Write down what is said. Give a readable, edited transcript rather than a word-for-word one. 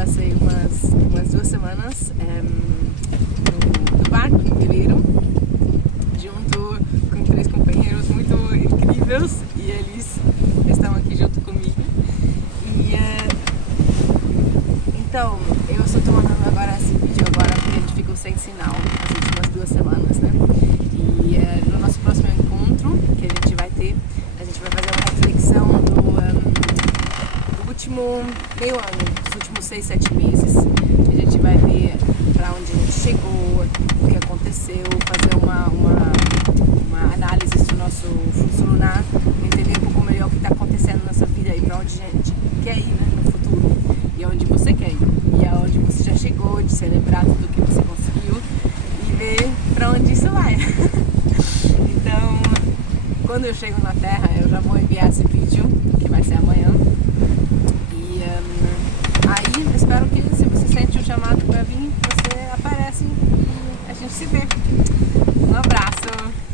passei umas 2 semanas no barco em Veleiro, junto com 3 companheiros muito incríveis, e eles estão aqui junto comigo. Então, eu estou tomando agora esse vídeo agora porque a gente ficou sem sinal as últimas 2 semanas, né? E no nosso próximo encontro que a gente vai ter, a gente vai fazer uma reflexão do último meio ano, dos últimos 6, 7 meses. A gente vai ver para onde a gente chegou, o que aconteceu, fazer uma análise do nosso fluxo lunar, entender um pouco melhor o que está acontecendo na nossa vida e para onde a gente quer ir, né, no futuro, e aonde você quer ir, e aonde você já chegou, de celebrar tudo que você conseguiu e ver para onde isso vai. Então, quando eu chego na Terra, eu já vou enviar esse vídeo, que vai ser amanhã. E aí, eu espero que se você sente o chamado para vir, você aparece e a gente se vê. Um abraço!